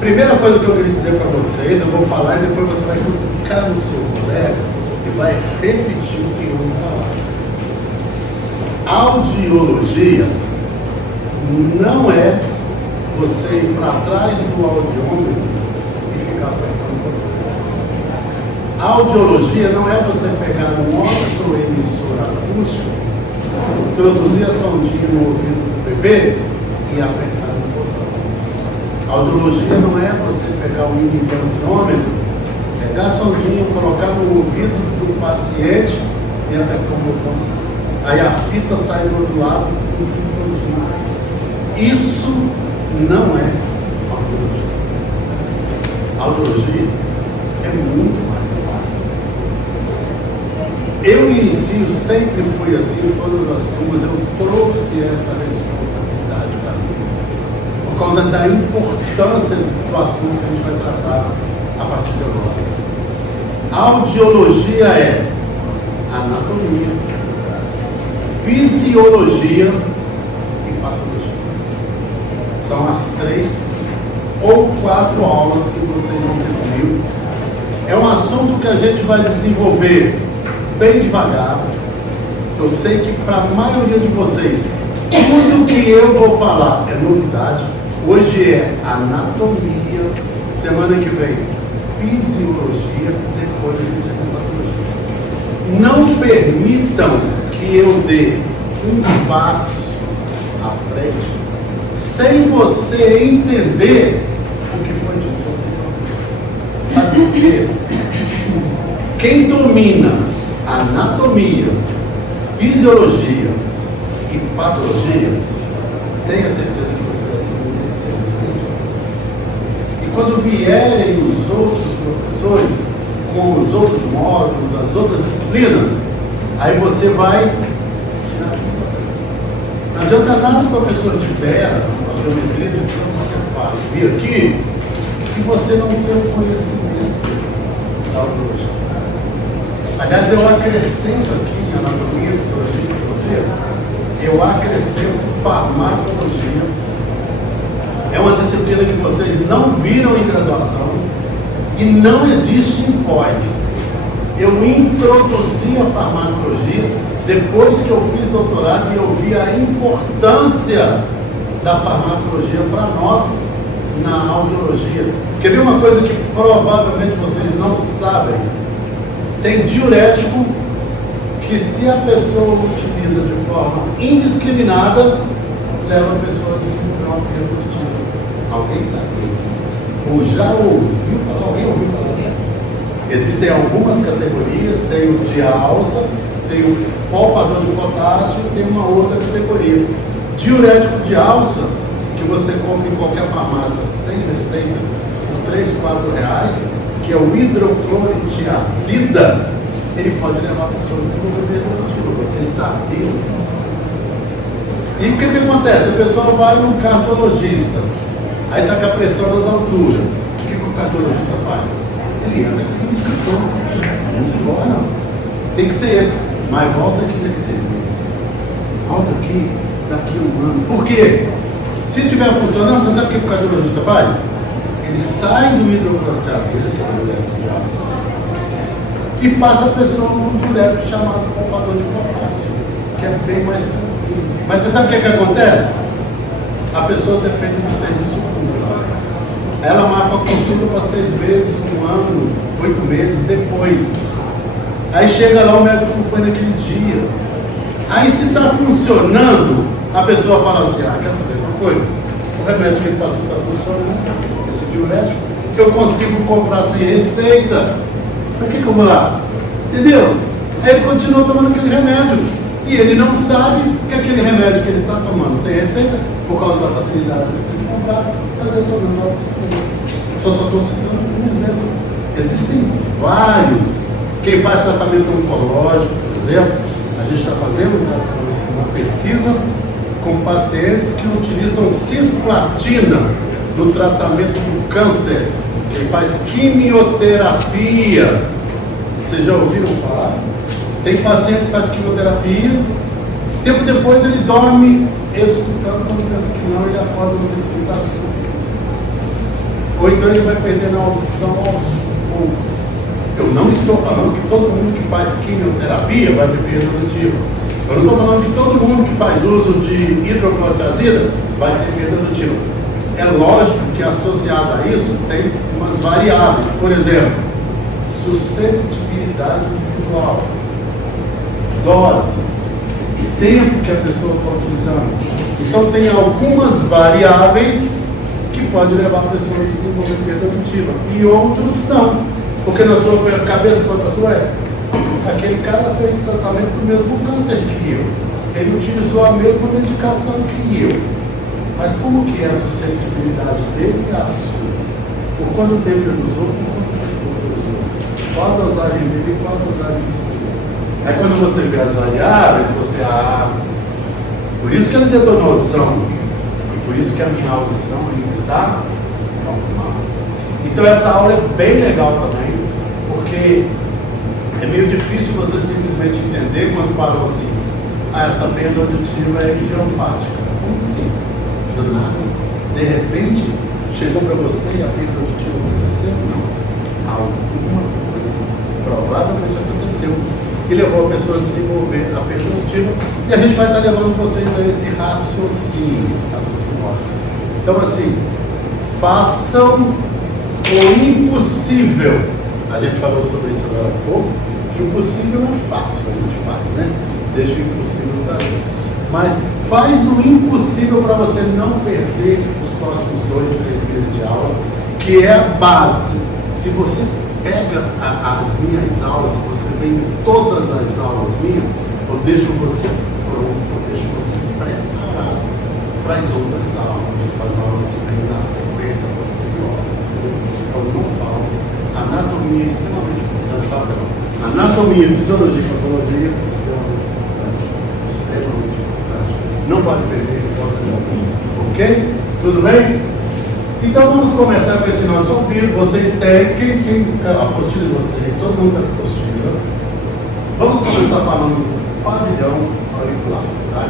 Primeira coisa que eu queria dizer para vocês, eu vou falar e depois você vai clicar no seu colega e vai repetir o que eu vou falar. Audiologia não é você ir para trás do audiômetro e ficar apertando o botão. Audiologia não é você pegar um outro emissor acústico, introduzir a sondinha no ouvido do bebê e apertar no botão. Audiologia não é você pegar um implancionômetro, pegar a sondinha, colocar no ouvido do paciente e apertar o botão. Aí a fita sai do outro lado e continua. Isso não é audiologia. Audiologia é muito mais do que. Eu inicio, sempre fui assim, em todas as turmas, eu trouxe essa responsabilidade para mim. Por causa da importância do assunto que a gente vai tratar a partir de agora. Audiologia é anatomia, fisiologia e patologia. São as 3 ou 4 aulas que vocês vão ter comigo. É um assunto que a gente vai desenvolver bem devagar. Eu sei que para a maioria de vocês, tudo que eu vou falar é novidade. Hoje é anatomia, semana que vem fisiologia, depois a gente vai para patologia. Não permitam que eu dê um passo à frente sem você entender o que foi dito. Sabe por quê? Quem domina anatomia, fisiologia e patologia, tenha certeza que você vai ser um excelente. E quando vierem os outros professores, com os outros módulos, as outras disciplinas, aí você vai tirar. Não adianta nada o professor de terra, a geometria de tudo que você faz, vir aqui, e você não tem o conhecimento da audiologia. Aliás, eu acrescento aqui em anatomia, fisiologia e patologia, eu acrescento farmacologia. É uma disciplina que vocês não viram em graduação e não existe em pós. Eu introduzi a farmacologia depois que eu fiz doutorado e eu vi a importância da farmacologia para nós na audiologia. Quer ver uma coisa que provavelmente vocês não sabem? Tem diurético que, se a pessoa utiliza de forma indiscriminada, leva a pessoa a desenvolver uma perda auditiva. Alguém sabe? Ou já ouviu falar? Alguém ouviu falar? Existem algumas categorias, tem o de alça, tem o poupador de potássio e tem uma outra categoria. Diurético de alça, que você compra em qualquer farmácia sem receita, por 3, 4 reais, que é o hidroclorotiazida, ele pode levar a pessoa a desenvolver perda auditiva. Vocês sabiam? E o que acontece? A pessoa vai no cardiologista, aí está com a pressão nas alturas. O que o cardiologista faz? Ele anda com essa medicação. Vamos embora. Tem que ser esse. Mas volta aqui daqui 6 meses. Volta aqui daqui 1 ano. Por quê? Se estiver funcionando, você sabe o que o cardiologista faz? Ele sai do hidroclorotiazida, que é o diurético de alça, e passa a pessoa num diurético chamado poupador de potássio, que é bem mais tranquilo. Mas você sabe o que acontece? A pessoa depende do serviço público. Ela marca a consulta para 6 vezes, 1 ano, 8 meses depois. Aí chega lá, o médico não foi naquele dia. Aí, se está funcionando, a pessoa fala assim: ah, quer saber uma coisa? O remédio que ele passou está funcionando, esse diurético, que eu consigo comprar sem receita. Para que eu vou lá? Entendeu? Aí ele continua tomando aquele remédio. E ele não sabe que aquele remédio que ele está tomando sem receita, por causa da facilidade de comprar, está detonando a disciplina. Só estou citando um exemplo. Existem vários. Quem faz tratamento oncológico, por exemplo, a gente está fazendo uma pesquisa com pacientes que utilizam cisplatina no tratamento do câncer. Quem faz quimioterapia. Vocês já ouviram falar? Tem paciente que faz quimioterapia, tempo depois ele dorme escutando, quando pensa que não, ele acorda no escutar. ou então ele vai perder na audição aos poucos. Eu não estou falando que todo mundo que faz quimioterapia vai ter perda auditiva. Eu não estou falando que todo mundo que faz uso de hidroclorotiazida vai ter perda auditiva. É lógico que associado a isso tem umas variáveis. Por exemplo, suscetibilidade individual, dose e tempo que a pessoa está utilizando. Então tem algumas variáveis que podem levar a pessoa a desenvolver perda auditiva e outros não. Porque na sua cabeça a sua aquele cara fez o tratamento do mesmo câncer que eu. Ele utilizou a mesma medicação que eu. Mas como que é a suscetibilidade dele e a sua? Por quanto tempo ele usou, por quanto tempo você usou? Qual a dosagem dele e qual a dosagem sua? Aí quando você vê as variáveis, você... por isso que ele detonou a audição. E por isso que a minha audição ainda está normal. Então essa aula é bem legal também, porque é meio difícil você simplesmente entender quando falam assim, essa perda auditiva é idiopática. Como assim? Do nada? De repente, chegou para você e a perda auditiva aconteceu? Não. Alguma coisa provavelmente aconteceu e levou a pessoa a desenvolver a perda auditiva, e a gente vai estar levando vocês a esse raciocínio, lógico. Então assim, façam o impossível. A gente falou sobre isso agora há pouco, que o possível é fácil, a gente faz, né? Deixa o impossível para gente. Mas faz o impossível para você não perder os próximos 2, 3 meses de aula, que é a base. Se você pega as minhas aulas, se você vem em todas as aulas minhas, eu deixo você pronto, eu deixo você preparado para as outras aulas, as aulas que vêm na sequência posterior. Eu não falo. Anatomia é extremamente importante. Anatomia, fisiologia e patologia é extremamente importante. Não pode perder, ok? Tudo bem? Então vamos começar com esse nosso ouvido. Vocês têm, a apostila de vocês, todo mundo tem a apostila. Vamos começar falando do pavilhão auricular. Tá?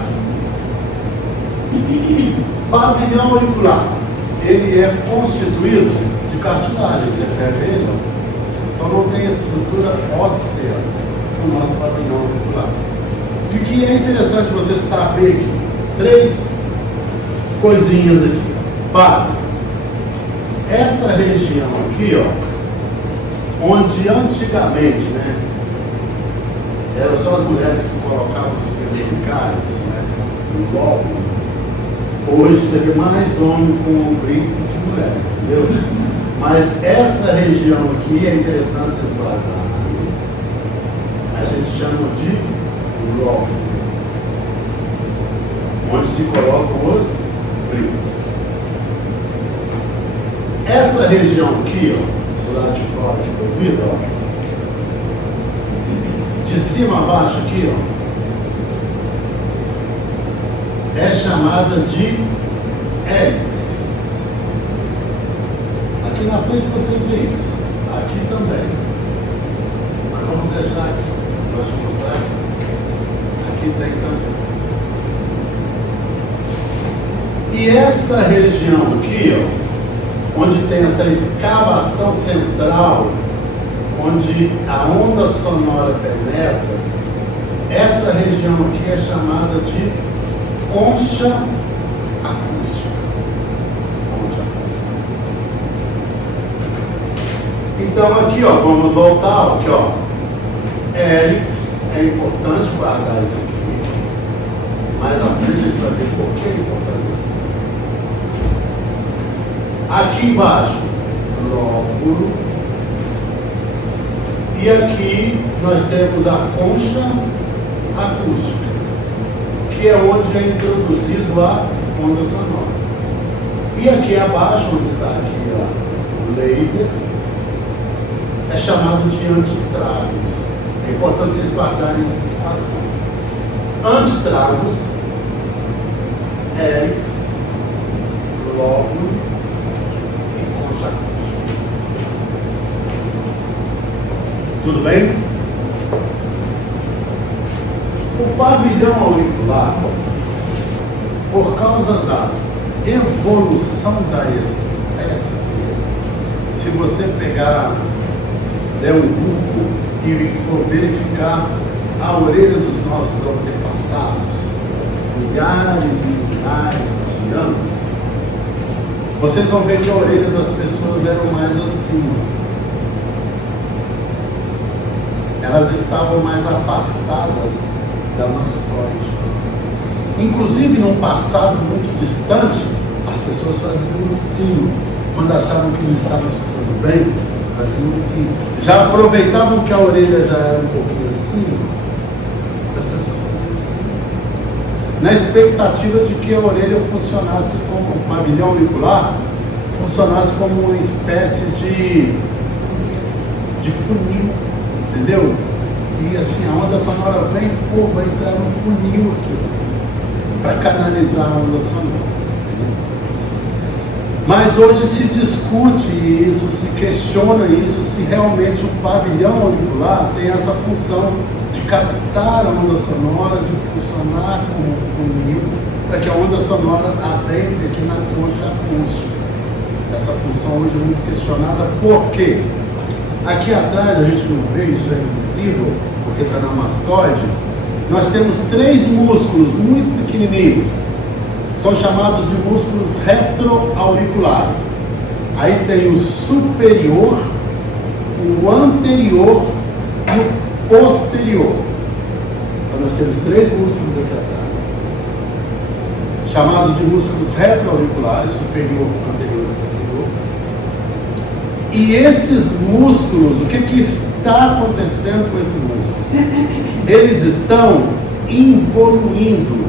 Pavilhão auricular, ele é constituído de cartilagem, você pega ele, então não tem estrutura óssea no nosso pavilhão auricular. E o que é interessante você saber aqui, 3 coisinhas aqui, básicas. Essa região aqui, ó, onde antigamente, né, eram só as mulheres que colocavam os penduricários, né, no lóbulo. Hoje você vê mais homem com ombrinho do que mulher, entendeu? Mas essa região aqui é interessante vocês guardarem. A gente chama de lóbulo, onde se colocam os brincos. Essa região aqui, ó, do lado de fora aqui do ouvido, ó, de cima a baixo aqui, ó, é chamada de hélix. Aqui na frente você vê isso, aqui também. Mas vamos deixar aqui, vou te mostrar aqui. Aqui tem também. E essa região aqui, ó, onde tem essa escavação central, onde a onda sonora penetra, essa região aqui é chamada de concha acústica. Então aqui, ó, vamos voltar, aqui, ó, hélix, é importante guardar isso aqui, mas a frente a gente vai ver por que é importante isso. Aqui embaixo, lóbulo, e aqui nós temos a concha acústica, que é onde é introduzido a onda sonora. E aqui abaixo, onde está aqui o laser, é chamado de antitragos. É importante vocês guardarem esses 4 pontos. Antitragos, hélix, lóbulo e concha acústica. Tudo bem? O pavilhão auricular, por causa da evolução da espécie, se você pegar um Google e for verificar a orelha dos nossos antepassados, milhares e milhares de anos, vocês vão ver que a orelha das pessoas era mais assim. Elas estavam mais afastadas da mastoide. Inclusive, num passado muito distante, as pessoas faziam assim. Quando achavam que não estavam escutando bem, faziam assim. Já aproveitavam que a orelha já era um pouquinho assim, as pessoas faziam assim. Na expectativa de que a orelha funcionasse como um pavilhão auricular, funcionasse como uma espécie de funil, entendeu? E assim, a onda sonora vem, vai entrar no funil aqui, para canalizar a onda sonora. Mas hoje se discute isso, se questiona isso, se realmente o pavilhão auricular tem essa função de captar a onda sonora, de funcionar como um funil, para que a onda sonora adentre aqui na concha acústica. Essa função hoje é muito questionada, por quê? Aqui atrás, a gente não vê, isso é invisível, porque está na mastoide. Nós temos 3 músculos muito pequenininhos, são chamados de músculos retroauriculares. Aí tem o superior, o anterior e o posterior. Então nós temos 3 músculos aqui atrás, chamados de músculos retroauriculares, superior, anterior e posterior. E esses músculos, o que está acontecendo com esses músculos? Eles estão involuindo.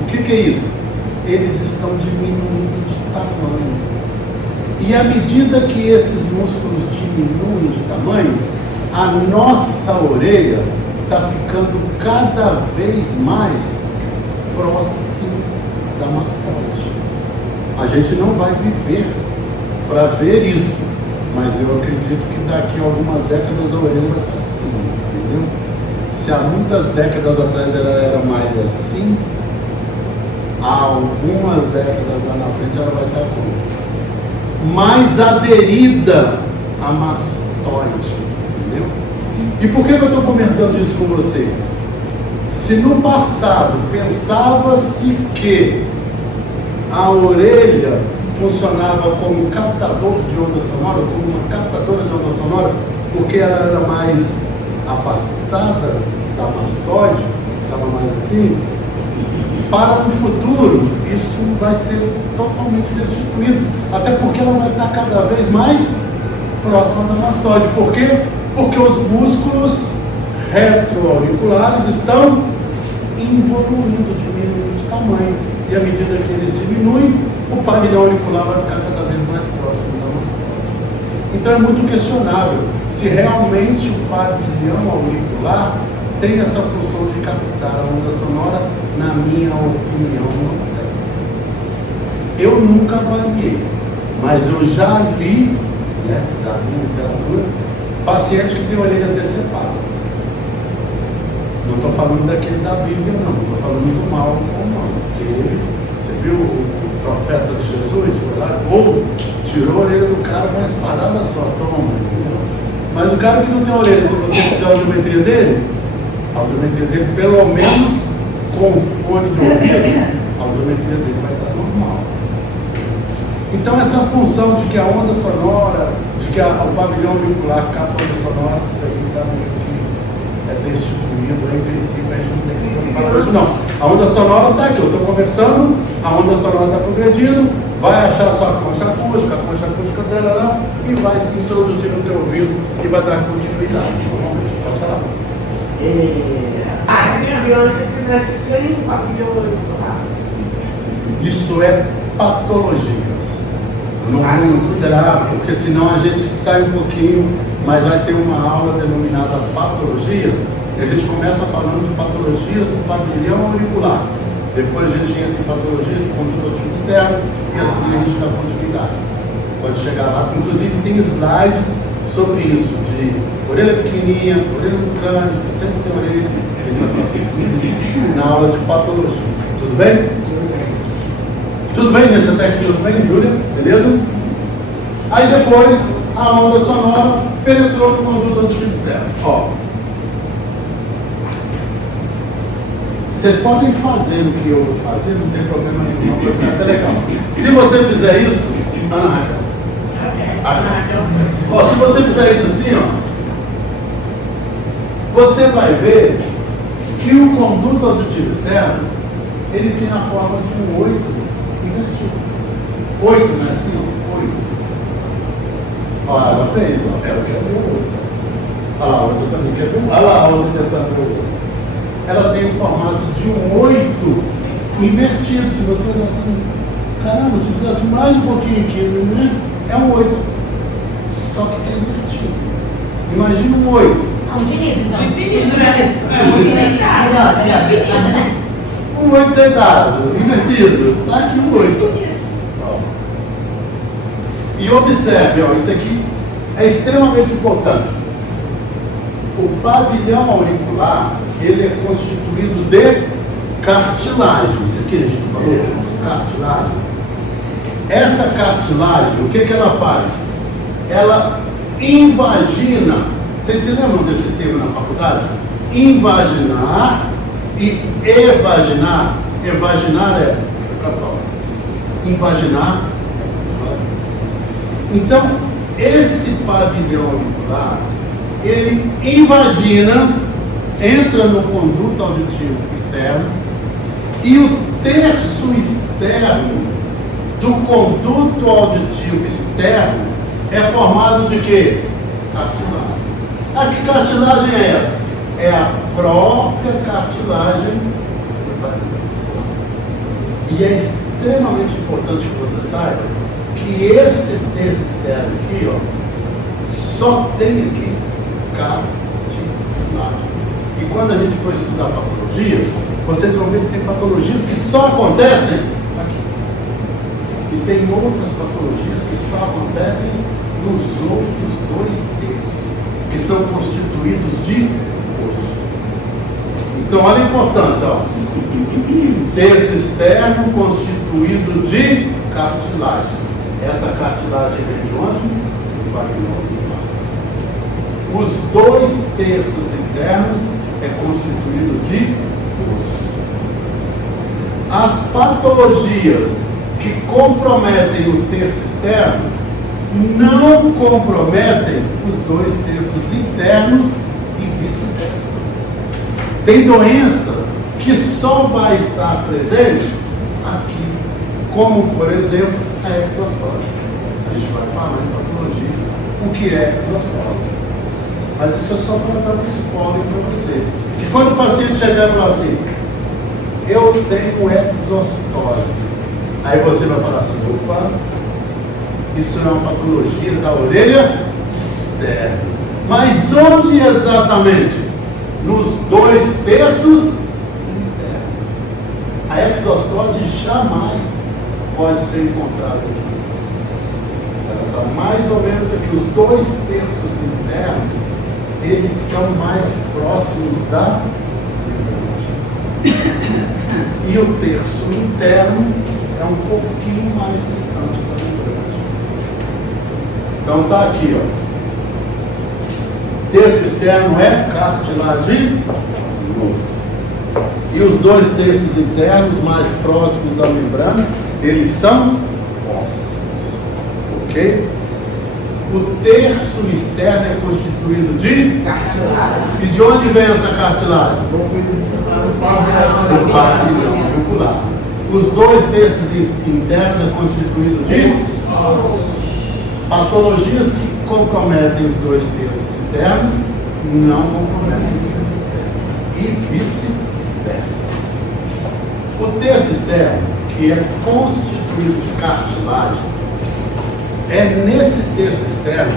O que é isso? Eles estão diminuindo de tamanho. E à medida que esses músculos diminuem de tamanho, a nossa orelha está ficando cada vez mais próxima da mastoide. A gente não vai viver para ver isso, mas eu acredito que daqui a algumas décadas a orelha vai estar assim, entendeu? Se há muitas décadas atrás ela era mais assim, há algumas décadas lá na frente ela vai estar como? Mais aderida à mastoide, entendeu? E por que eu estou comentando isso com você? Se no passado pensava-se que a orelha funcionava como captador de onda sonora, como uma captadora de onda sonora, porque ela era mais afastada da mastoide, estava mais assim, para o futuro isso vai ser totalmente destituído, até porque ela vai estar cada vez mais próxima da mastoide. Por quê? Porque os músculos retroauriculares estão evoluindo, diminuindo de tamanho, e à medida que eles diminuem, o pavilhão auricular vai ficar cada vez mais próximo da mastoide. Então é muito questionável se realmente o pavilhão auricular tem essa função de captar a onda sonora. Na minha opinião, não tem. Eu nunca avaliei, mas eu já li, já vi na literatura, pacientes que têm a orelha decepada. Não estou falando daquele da Bíblia, não estou falando do mal comum, porque ele, você viu o profeta de Jesus, foi lá, tirou a orelha do cara com uma espadada só, toma, entendeu? Mas o cara que não tem a orelha, se você fizer a audiometria dele, pelo menos com fone de ouvido, a audiometria dele vai estar normal. Então essa função de que a onda sonora, de que o pavilhão auricular capta a onda sonora, isso aí está meio que destituído, em princípio a gente não tem que se preocupar com isso não. A onda sonora está aqui, eu estou conversando, a onda sonora está progredindo, vai achar a sua concha acústica dela lá, e vai se introduzir no teu ouvido e vai dar continuidade. Pode falar. A criança que nasce sem pavilhão auricular. Isso é patologias. Eu não vou entrar, porque senão a gente sai um pouquinho, mas vai ter uma aula denominada patologias, e a gente começa falando de patologias do pavilhão auricular. Depois a gente entra em patologias do conduto auditivo externo, e assim a gente dá continuidade. Pode chegar lá, inclusive tem slides sobre isso, de orelha pequenininha, orelha muito grande, sem ser orelha, na aula de patologia. Tudo bem? Tudo bem, gente? Até aqui tudo bem, Júlia? Beleza? Aí depois a onda sonora penetrou no conduto auditivo externo. Ó. Vocês podem fazer o que eu vou fazer, não tem problema nenhum, vai ficar até legal. Se você fizer isso, Ana Raquel. Ó, se você fizer isso assim, ó, você vai ver que o conduto auditivo externo, ele tem a forma de um 8 invertido. 8, não é assim, ó? 8. Ó, ela fez, ó. Ela quer ver o 8. Olha lá, a outra também quer ver o 8. Olha lá, a outra tentando ver o 8. Ela tem o formato de um 8 invertido. Se você olhar assim, caramba, se fizesse mais um pouquinho aqui, né? É um 8. Só que é invertido. Imagina um 8. Infinito, então. Infinito. Melhor. Um 8 deitado, invertido. Tá aqui um 8. Ó. E observe, ó, isso aqui é extremamente importante. O pavilhão auricular, ele é constituído de cartilagem. Isso aqui a gente falou, cartilagem. Essa cartilagem, o que ela faz? Ela invagina. Vocês se lembram desse termo na faculdade? Invaginar e evaginar. Evaginar é para fora. Invaginar. Então, esse pavilhão auricular, ele invagina, entra no conduto auditivo externo, e o terço externo do conduto auditivo externo é formado de quê? Cartilagem. Ah, que cartilagem é essa? É a própria cartilagem. E é extremamente importante que você saiba que esse terço externo aqui, ó, só tem aqui cartilagem. E quando a gente for estudar patologias, vocês vão ver que tem patologias que só acontecem aqui. E tem outras patologias que só acontecem nos outros 2 terços, que são constituídos de osso. Então, olha a importância, ó. Terço externo constituído de cartilagem. Essa cartilagem vem de onde? Do pavilhão auricular. Os 2 terços internos é constituído de osso. As patologias que comprometem o terço externo não comprometem os 2 terços internos e vice-versa. Tem doença que só vai estar presente aqui, como, por exemplo, a exostose. A gente vai falar em patologias o que é exostose. Mas isso é só para dar um spoiler para vocês. E quando o paciente chegar e falar assim, eu tenho exostose, aí você vai falar assim, opa, isso é uma patologia da orelha externa. Mas onde exatamente? Nos 2 terços internos. A exostose jamais pode ser encontrada aqui. Ela está mais ou menos aqui. Os 2 terços internos, eles são mais próximos da membrana. E o terço interno é um pouquinho mais distante da membrana. Então está aqui, ó. Terço externo é cartilaginoso. E os 2 terços internos, mais próximos da membrana, eles são ósseos. Ok? O terço externo é constituído de Cartilagem. E de onde vem essa cartilagem? Do pavilhão auricular. Os 2 terços internos é constituído de patologias que comprometem os 2 terços internos não comprometem o terço externo. E vice-versa. O terço externo, que é constituído de cartilagem, é nesse terço externo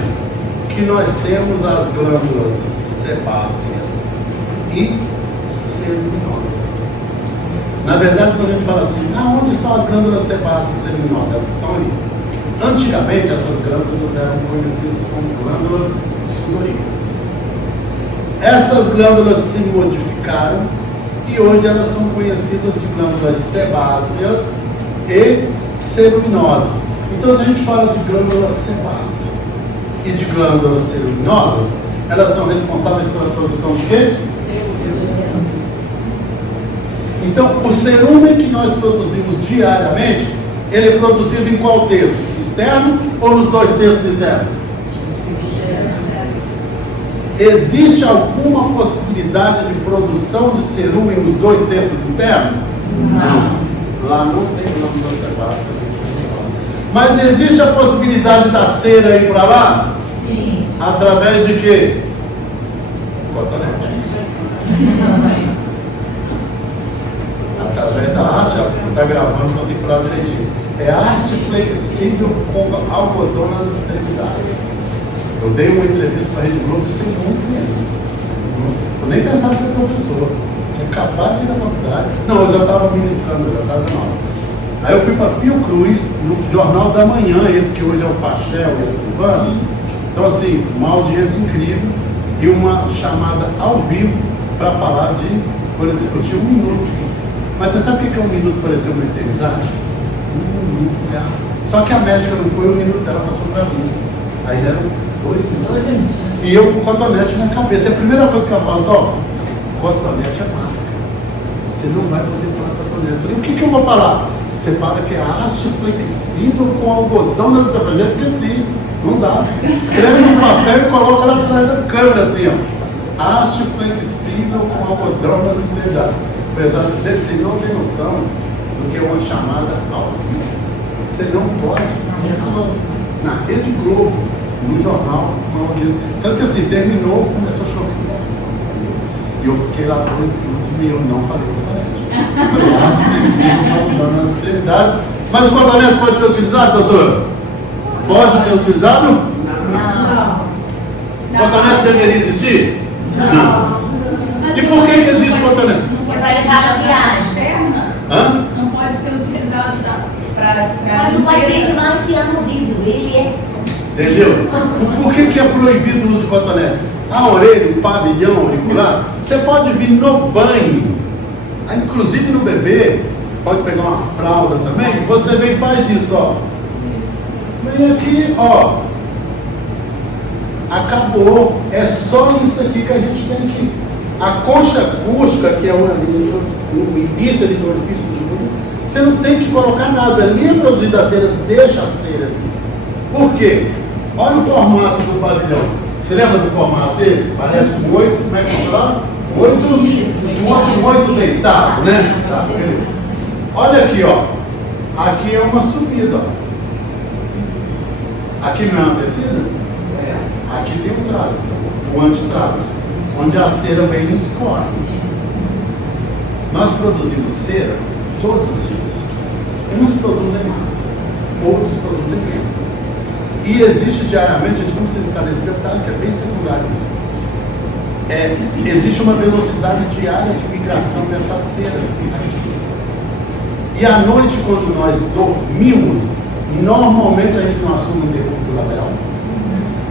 que nós temos as glândulas sebáceas e seruminosas. Na verdade, quando a gente fala assim, onde estão as glândulas sebáceas e seruminosas? Elas estão ali. Antigamente, essas glândulas eram conhecidas como glândulas sudoríparas. Essas glândulas se modificaram e hoje elas são conhecidas de glândulas sebáceas e seruminosas. Então, se a gente fala de glândula sebácea, e de glândulas ceruminosas, elas são responsáveis pela produção de quê? Então, o cerumen que nós produzimos diariamente, ele é produzido em qual terço? Externo ou nos 2 terços internos? Existe alguma possibilidade de produção de cerumen nos 2 terços internos? Não. Lá não tem glândula sebácea. Mas existe a possibilidade da cera ir para lá? Sim. Através de quê? Cotonete. Através da haste, está gravando, então tem que falar direitinho. É haste flexível com algodão nas extremidades. Eu dei uma entrevista para a Rede Globo, isso tem muito tempo. Eu nem pensava em ser professor. Tinha acabado de sair da faculdade. Não, eu já estava ministrando, eu já estava dando aula. Aí eu fui para Fiocruz, no Jornal da Manhã, esse que hoje é o Fachel e a Silvana. Então, assim, uma audiência incrível e uma chamada ao vivo para falar de, quando eu discuti 1 minuto. Mas você sabe o que é 1 minuto para ser uma eternidade? 1 minuto, né? Só que a médica não foi 1 minuto, ela passou para mim. Aí eram 2 minutos. E eu com cotonete na cabeça. E a primeira coisa que ela fala, ó, cotonete é marca. Você não vai poder falar cotonete. Eu falei, o que eu vou falar? Você fala que é haste flexível com algodão nas extremidades. Já esqueci. Não dá. Escreve no papel e coloca lá atrás da câmera assim, ó. Haste flexível com algodão nas extremidades. Apesar de você não ter noção do que é uma chamada ao vivo. Você não pode. Na Rede Globo, no jornal, tanto que assim, terminou, começou a chover. E eu fiquei lá 2 minutos e eu não falei cotonete. Eu falei, haste flexível com algodão nas extremidades. Mas o cotonete pode ser utilizado, doutor? Pode ser utilizado? Não. O cotonete deveria existir? Não. E por que existe cotonete? É para levar na viagem. Externa Hã? não pode ser utilizado para. Mas o paciente vai enfiar no vidro. Ele é. Entendeu? Por que é proibido o uso de cotonete? A orelha, o pavilhão auricular, você pode vir no banho, inclusive no bebê, pode pegar uma fralda também, você vem e faz isso, ó. Vem aqui, ó. Acabou. É só isso aqui que a gente tem aqui. A concha acústica, que é o início ali do orifício do mundo, você não tem que colocar nada. Ali é produzida a cera, deixa a cera aqui. Por quê? Olha o formato do pavilhão. Você lembra do formato dele? Parece um 8, como é que você fala? 8 deitado, né? Tá, beleza. Olha aqui, ó. Aqui é uma subida, ó. Aqui não é uma descida? Aqui tem um trago, o antitrago, onde a cera vem e escorre. Nós produzimos cera todos os dias. Uns produzem mais, outros produzem menos. E existe diariamente, a gente não precisa ficar nesse detalhe, que é bem secundário isso. Existe uma velocidade diária de migração dessa cera. E à noite, quando nós dormimos, normalmente a gente não assume um decúbito lateral.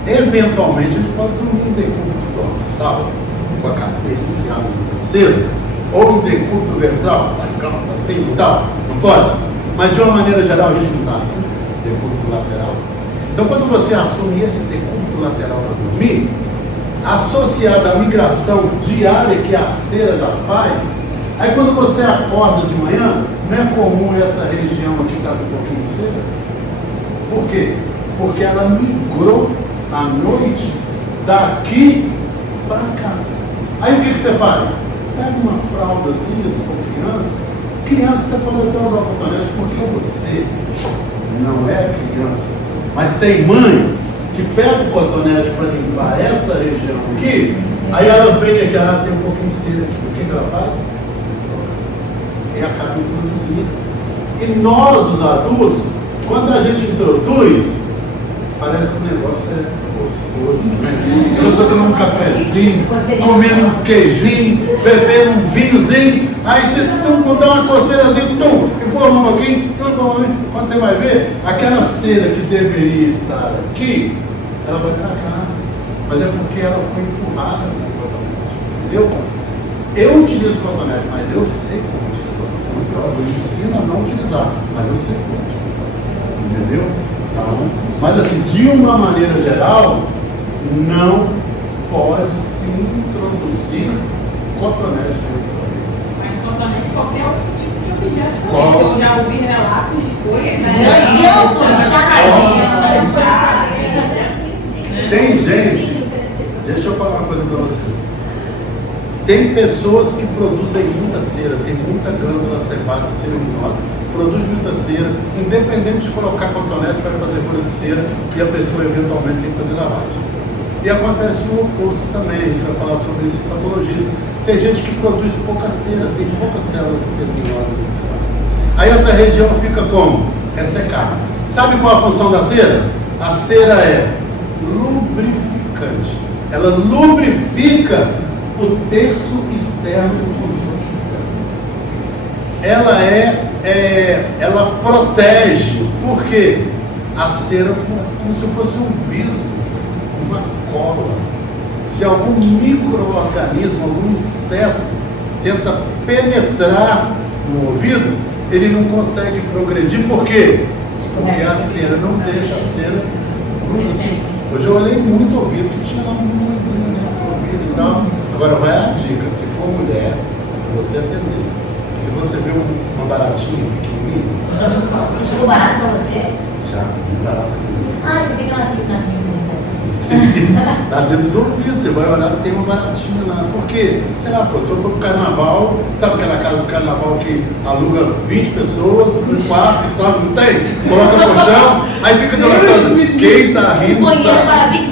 Eventualmente a gente pode dormir em decúbito dorsal, com a cabeça enfiada no travesseiro, ou em decúbito ventral, assim e tal. Não pode? Mas de uma maneira geral a gente não está assim, decúbito lateral. Então quando você assume esse decúbito lateral para dormir, associado à migração diária que a cera já faz, aí quando você acorda de manhã, não é comum essa região aqui estar com um pouquinho de cera? Por quê? Porque ela migrou à noite daqui para cá. Aí o que você faz? Pega uma fraldazinha, se for criança você pode até usar o cotonete, porque você não é criança. Mas tem mãe que pega o cotonete para limpar essa região aqui, aí ela vem aqui, ela tem um pouquinho de cera aqui. O que ela faz? E acaba introduzindo. E nós, os adultos, quando a gente introduz, parece que o negócio é gostoso, né? Eu estou tomando um cafezinho, comendo um queijinho, bebendo um vinhozinho, aí você dá uma coceirazinha, e põe um pouquinho, quando você vai ver, aquela cera que deveria estar aqui, ela vai para cá. Mas é porque ela foi empurrada no cotonete. Entendeu? Eu utilizo cotonete, mas eu sei como utilizar. Eu ensino a não utilizar, mas eu sei como utilizar. Entendeu? Então, Mas assim, de uma maneira geral, não pode se introduzir cotonete dentro do ouvido. Mas totalmente qualquer outro tipo de objeto Qual? também. Eu já ouvi relatos de coisas. Tem gente, deixa eu falar uma coisa para vocês. Tem pessoas que produzem muita cera, tem muita glândula sebácea ceruminosa, produz muita cera, independente de colocar cotonete, vai fazer cura de cera e a pessoa eventualmente tem que fazer lavagem. E acontece o oposto também, a gente vai falar sobre isso em patologia. Tem gente que produz pouca cera, tem poucas células ceruminosas e sebáceas. Aí essa região fica como? Ressecada. Sabe qual a função da cera? A cera é lubrificante. Ela lubrifica o terço externo do conduto interno. Ela protege, porque a cera é como se fosse um viso, uma cola. Se algum micro-organismo, algum inseto tenta penetrar no ouvido, ele não consegue progredir. Por quê? Porque a cera não deixa a cera gruda assim. Hoje eu olhei muito ouvido que tinha lá uma coisinha dentro do ouvido e tal. Agora vai a dica, se for mulher, você atender. Se você vê uma baratinha pequenininha, Chegou barato pra você? já, barata aqui. Ah, você tem aquela na Lá dentro do ouvido, você vai olhar, tem uma baratinha lá. Por quê? Sei lá, pô, se eu for pro carnaval, sabe aquela casa do carnaval que aluga 20 pessoas, um quarto, sabe? Não tem? Coloca no chão, aí fica dentro da casa. Quem tá rindo, banheiro sabe? para 20.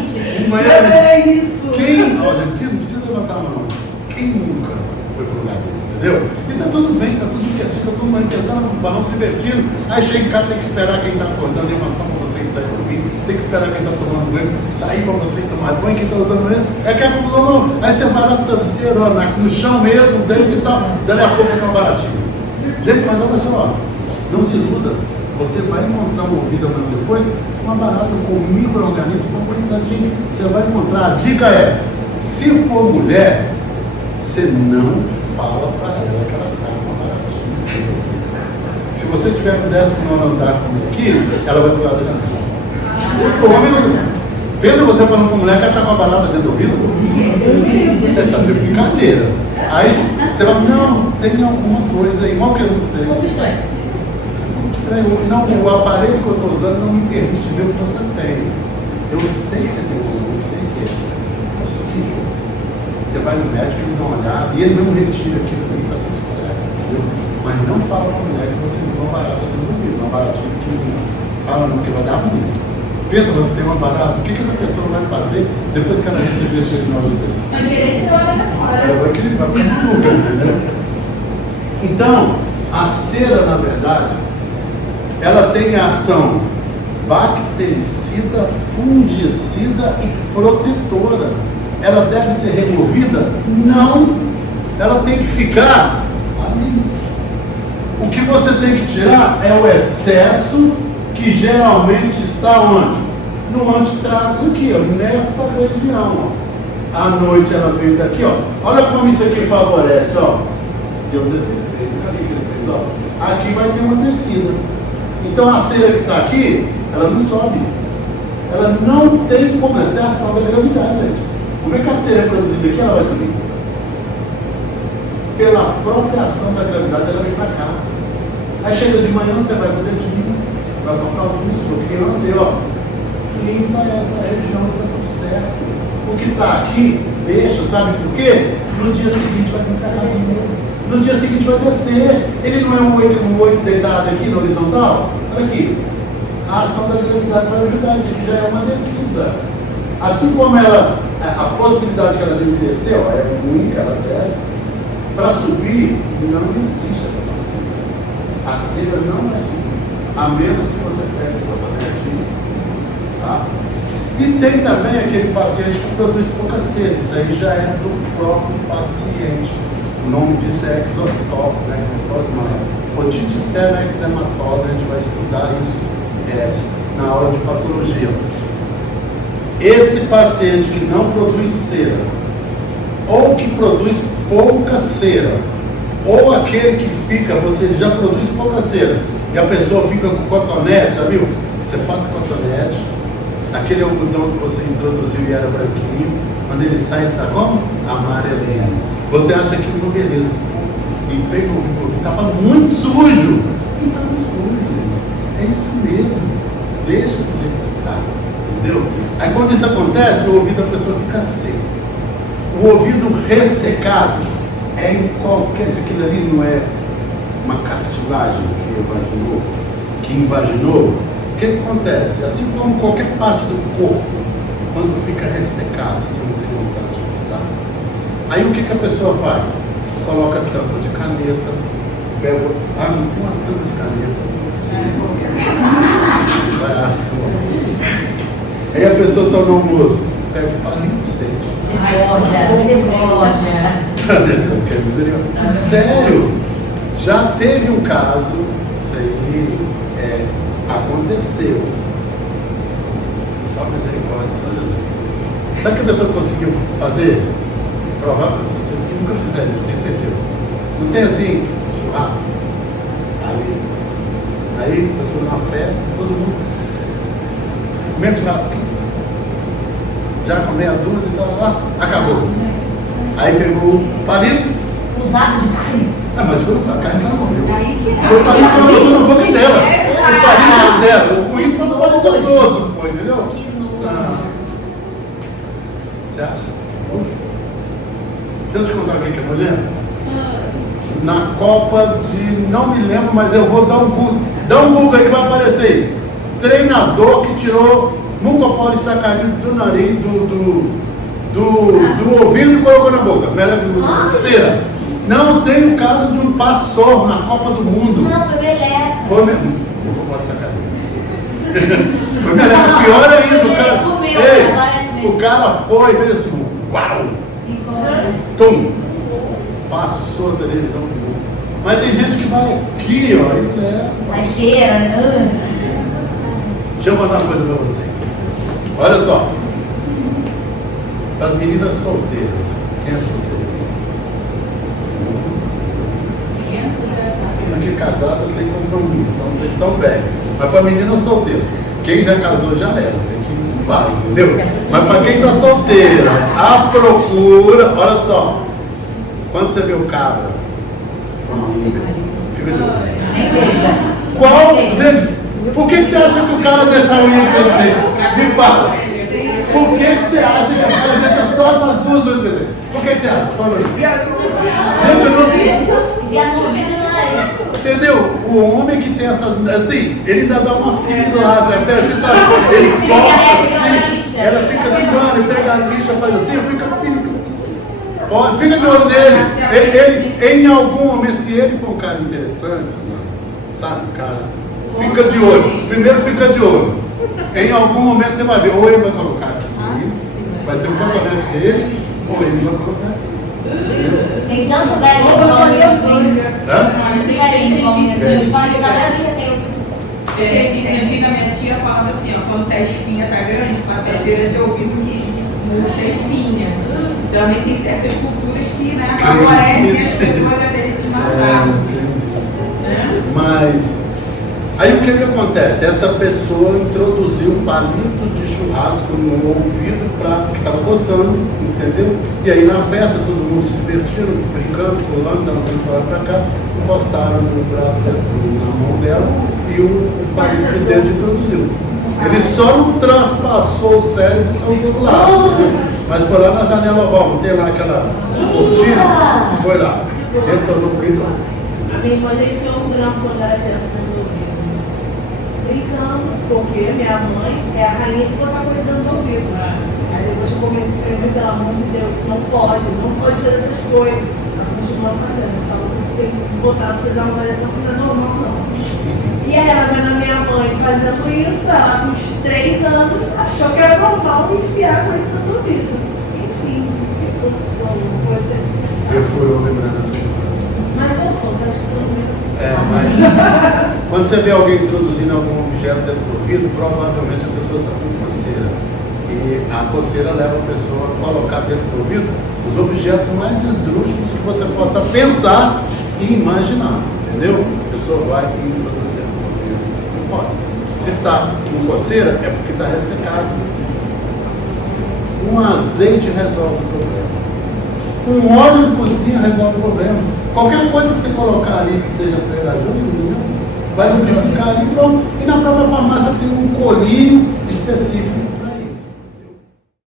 É isso. Quem, olha, não precisa levantar a mão. Quem nunca foi pro lugar deles, entendeu? E tá tudo bem, tá tudo quietinho, tá todo mundo tentando, um balão divertido. Aí chega em casa, tem que esperar quem tá acordando, levantar pra você entrar e dormir. Tem que esperar quem tá tomando banho, sair pra você tomar banho, quem tá usando banho. É que a confusão não. Aí você vai lá pro travesseiro, ó, no chão mesmo, dentro e tal. Dali a pouco tá baratinho. Gente, mas olha só, não se iluda. Você vai encontrar um ouvido amanhã depois, uma barata com micro-organismos, com quantidade. Você vai encontrar. A dica é, se for mulher, você não fala para ela que ela está com uma baratinha. Se você tiver no 19º andar comigo aqui, ela vai pular da janela. O homem não. Pensa você falando com a mulher que ela está com a barata dentro do ouvido? Essa é brincadeira. Aí você vai, não, tem alguma coisa aí, igual que eu não sei. Pouco estranho. Estranho. Não, o aparelho que eu estou usando não me permite ver o que você tem. Eu sei que você tem um, eu sei que é. É o seguinte, você vai no médico, ele dá uma olhada e ele não retira aquilo ali, está tudo certo, entendeu? Mas não fala para a mulher que você viu uma barata dentro do ouvido, uma baratinha pequenininha. Fala não, porque vai dar ruim. Pensa, não tem uma barata, o que essa pessoa vai fazer depois que ela receber esse diagnóstico? Vai querer tirar ela fora. Ela vai querer, vai ficar maluca, entendeu? Então, a cera, na verdade, ela tem a ação bactericida, fungicida e protetora. Ela deve ser removida? Não. Ela tem que ficar ali. O que você tem que tirar é o excesso que geralmente está onde? No antetrato aqui, ó, nessa região. Ó. À noite ela vem daqui, ó. Olha como isso aqui favorece, ó. Deus é perfeito. Olha o que ele fez, ó. Aqui vai ter uma descida. Então a cera que está aqui, ela não sobe. Ela não tem como, essa é a ação da gravidade, gente. Como é que a cera é produzida aqui, ela vai subir? Pela própria ação da gravidade, ela vem para cá. Aí chega de manhã, você vai para o dedinho, vai para a fraldinha, sua criança e ó, limpa essa região e está tudo certo. O que está aqui, deixa, sabe por quê? No dia seguinte vai vir para cá. No dia seguinte vai descer. Ele não é um oito deitado aqui no horizontal? Olha aqui. A ação da gravidade vai ajudar. Isso aqui já é uma descida. Assim como ela, a possibilidade que ela tem de descer, ó, é única, ela desce. Para subir, não existe essa possibilidade. A cera não vai subir. A menos que você pegue o cotonete. Tá? E tem também aquele paciente que produz pouca cera. Isso aí já é do próprio paciente. O nome disso é exostópico, né? Exostópico não é. Otite externa eczematose, a gente vai estudar isso na aula de patologia. Esse paciente que não produz cera, ou que produz pouca cera, ou aquele que fica, você já produz pouca cera, e a pessoa fica com cotonete, já viu? Você passa cotonete, Aquele algodão que você introduziu e era branquinho, quando ele sai, ele está como? Amarelinho. Você acha que não, beleza. E pegou, estava muito sujo. E estava sujo, gente. É isso mesmo. Deixa do jeito que está. Entendeu? Aí quando isso acontece, o ouvido da pessoa fica seco. O ouvido ressecado é em qualquer. Se aquilo ali não é uma cartilagem que invaginou, o que acontece? Assim como qualquer parte do corpo, quando fica ressecado, você não tem vontade de passar. Aí o que a pessoa faz? Coloca tampa de caneta, pega. Não tem uma tampa de caneta. Vai assim, aí a pessoa toma o almoço, pega um palito de dente. Sério, já teve um caso, isso aí aconteceu. Só misericórdia, só Jesus. Sabe o que a pessoa conseguiu fazer? Provar para vocês que nunca fizeram isso, tenho certeza. Não tem assim, churrasco? Aí a pessoa numa festa, todo mundo comendo churrasquinho. Já com meia dúzia e tal, lá, acabou. Aí pegou o palito. Usado de carne. Mas foi a carne que ela comeu. Aí que Foi o palito que ela botou na boca dela. O palito dela. O coelho foi o palito todo. Foi, entendeu? Que nojo. Você acha? Deixa eu te contar o que é nojento. Na Copa de. Não me lembro, mas eu vou dar um Google. Dá um Google aí que vai aparecer. Treinador que tirou mucopolissacarídeo do nariz, do ouvido e colocou na boca. Terceira. Não tem o caso de um passor na Copa do Mundo. Não, foi meleca. Foi mesmo. Mucopolissacarídeo. Foi meleca. Pior ainda, o cara. Ei, o cara foi e fez assim, uau! Tum! Passou a televisão. Mas tem gente que vai aqui, ó, e leva. Vai cheira, né? Deixa eu contar uma coisa pra vocês. Olha só. Das meninas solteiras. Quem é solteira? Aqui casada tem compromisso, então vocês estão bem. Mas para menina solteira, quem já casou já era, tem que ir lá, entendeu? Mas para quem está solteira, a procura, olha só. Quando você vê o cabra, fica de olho. Qual, gente, por que você acha que o cara deixa a unha crescer? Me fala. Por que você acha que o cara deixa só essas duas unhas crescer? Por que você acha? Fala aí. Enfiar no ouvido e no nariz. Entendeu? O homem que tem essas. Assim, ele ainda dá uma filada, sabe? Ele corta assim, ela fica assim, mano, ele pega a lixa, faz assim, fica de olho nele. Ele, em algum momento, se ele for um cara interessante, Suzana, sabe, cara, fica de olho. Primeiro fica de olho. Em algum momento você vai ver, ou ele vai colocar aqui, vai ser o cotonete dele, ou ele vai colocar aqui. Tem tanto velho que não é assim. Tem velho que não é assim. Só de galera que tem o Antiga minha tia falava assim, ó, quando a espinha tá grande, passadeira de ouvido que murcha a espinha. Também tem certas culturas que, né, favorecem as pessoas a terem esse massacre. Mas aí o que acontece? Essa pessoa introduziu um palito de churrasco no ouvido que estava coçando, entendeu? E aí na festa todo mundo se divertindo, brincando, pulando, dançando para lá e para cá, encostaram no braço dela, na mão dela e o palito de dedo introduziu. Ele só não transpassou o cérebro e saiu do outro lado, entendeu? Mas foi lá na janela, vamos, tem lá aquela cortina, foi lá, entrou no ouvido. A minha irmã já enfiou um grampo quando era criança no ouvido. Brincando, porque minha mãe é a rainha de botar coisa dentro do ouvido. Aí depois eu comecei a escrever, pelo amor de Deus, não pode fazer essas coisas. Ela continua fazendo, só tem que botar, fazer uma avaliação que não é normal, não. E aí ela vendo a minha mãe fazendo isso, ela com uns 3 anos, achou que era normal enfiar coisa dentro do ouvido. Enfim, ficou coisa. Eu fui lembrando. Mas eu conto, acho que pelo menos. Mas quando você vê alguém introduzindo algum objeto dentro do ouvido, provavelmente a pessoa está com coceira. E a coceira leva a pessoa a colocar dentro do ouvido os objetos mais esdrúxulos que você possa pensar e imaginar. Entendeu? A pessoa vai e introduz dentro do ouvido. Não pode. Se está com coceira, é porque está ressecado. Um azeite resolve o problema. Um óleo de cozinha resolve o problema. Qualquer coisa que você colocar ali que seja pegajoso, vai lubrificar ali, pronto. E na própria farmácia tem um colírio específico